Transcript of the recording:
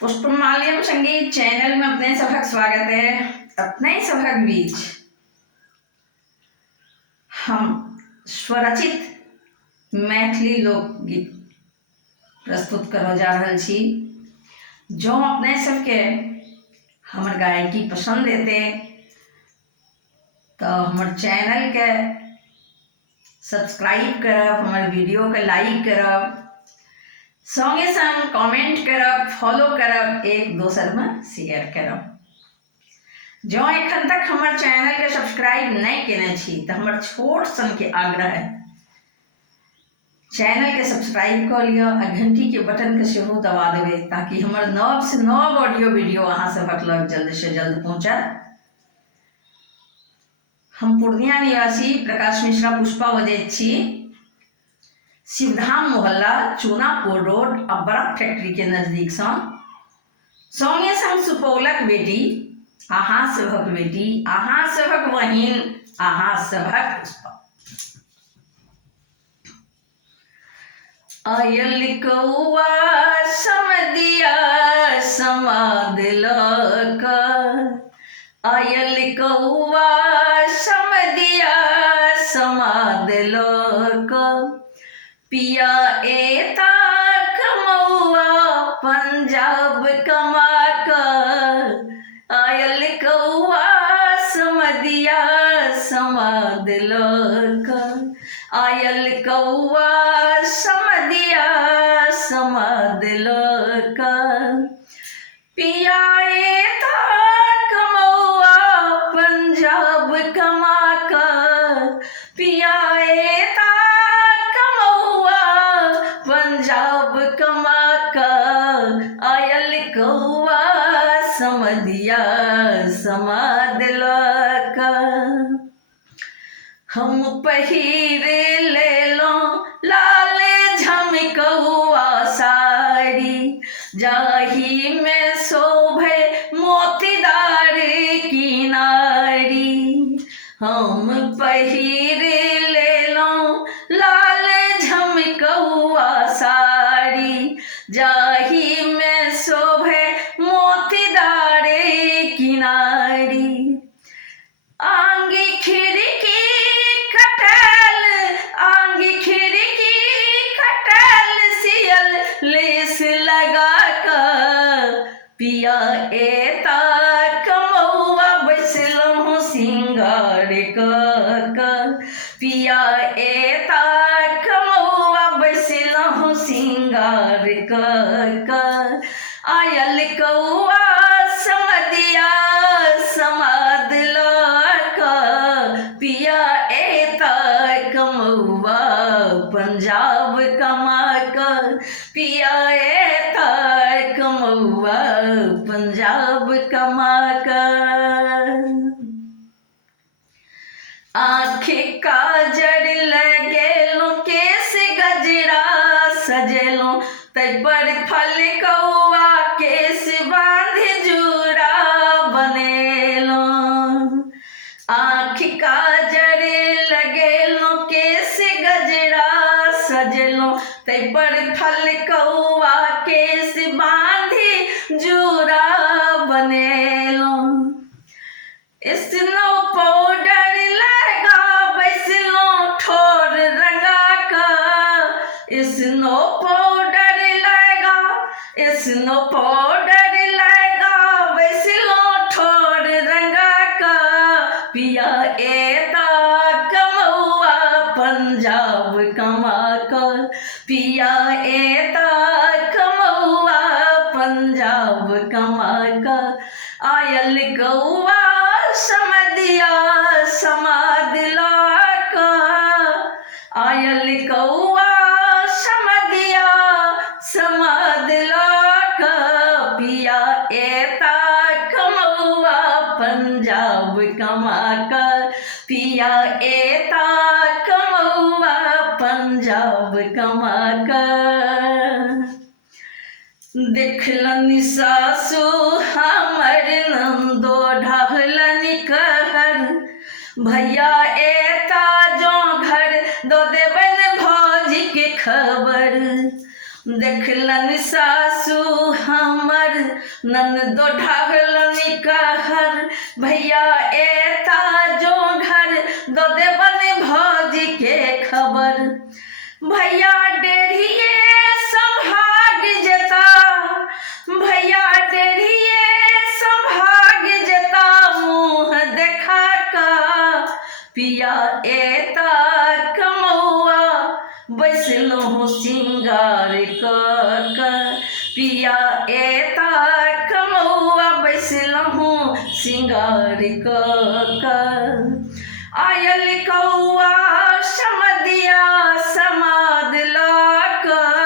पुष्पमाल्यम संगीत चैनल में अपने सभक स्वागत है। अपने सभक बीच हम स्वरचित मैथिली लोकगीत प्रस्तुत करऽ जा रहल छी। जो अपने सबके हमर गायकी पसंद एते तो हमर चैनल के सब्सक्राइब करब, हमर वीडियो के लाइक करब, संगे संग कमेंट करब, फॉलो करब, एक दोसर में शेयर करब। जो एखन तक हमर चैनल के सब्सक्राइब नहीं केने छी तो हमर छोट सन के आग्रह है चैनल के सब्सक्राइब कर लियो आ घंटी के बटन के सेहो दबा देवे ताकि हमर नव से नव ऑडियो वीडियो अहाँ सबक लग जल्द से जल्द पहुंचे। हम पूर्णिया निवासी प्रकाश मिश्रा पुष्पा बजैत छी। शिवधाम मोहल्ला चूनापुर रोड अब्बरा फैक्ट्री के नजदीक संगे संग सुपौलक बेटी, अहाँ सभक बेटी, अहाँ सभक बहिन, अहाँ सभक पुष्पा। आयल कौआ समदिया समाद लक, आयल कौआ समदिया समाद लक, पिया एता कमौआ पंजाब कमाक, आयल कौआ समदिया समाद लक, आयल कौआ समदिया समाद लक, पिया एता कमौआ पंजाब कमाक, पिया एता पंजाब कमाक, आयल कौआ समदिया समाद लक। हम पहिर लेलो लाल झमकौआ साड़ी, जाही में शोभे मोतीदार किनारी। हम पहिर लेलो लाल झमकौआ साड़ी, जाही में शोभे मोतीदार किनारी। आंगी खिड़की खटल, आंगी खिड़की खटल सियल लेस लगा कर, पिया एता कमौआ बैसलहुँ सिंगार कर, पिया एता कमौआ बैसलहुँ सिंगार कर, आयल कौआ समदिया समाद लक, पिया एता कमौआ पंजाब कमाक, पिया एता कमौआ पंजाब कमाक। आँख काजर लगेलो, केस गजरा सजेलो, तै पर फल कौआ केस बांध जूड़ा बनेलो। आँख काजर लगेलो, केस गजरा सजेलो, तै पर फल कौआ केस बांधी जूड़ा बनेलो। स्नो पाउडर लगा बैसलो ठोर रंगा का, स्नो पाउडर लगा, स्नो पाउडर लगा बैसलो ठोर रंगा का, पिया एता कमौआ पंजाब कमाक, पिया एता कमौआ पंजाब कमाक, आयल कौआ समदिया समाद लक, आयल कौआ समदिया समाद लक, पिया एता कमौआ पंजाब कमाक, पिया एता कमौआ पंजाब कमाक। देखलनि सासु हमर नंदो ढहलनि कहर, भैया एता जो घर दो देबन भौजी के खबर, देखलन सासू हमर ननदो ढागलन कहर, भैया एता जो घर दो देवन भौजी के खबर। भैया डेढ़िए संभाग जेता, भैया डेढ़िए संभाग जेता, मुँह देखा का पिया एता कमौआ बैसलहु सिंगार क, पिया एता कमौआ बैसलहु सिंगार क। आयल कौआ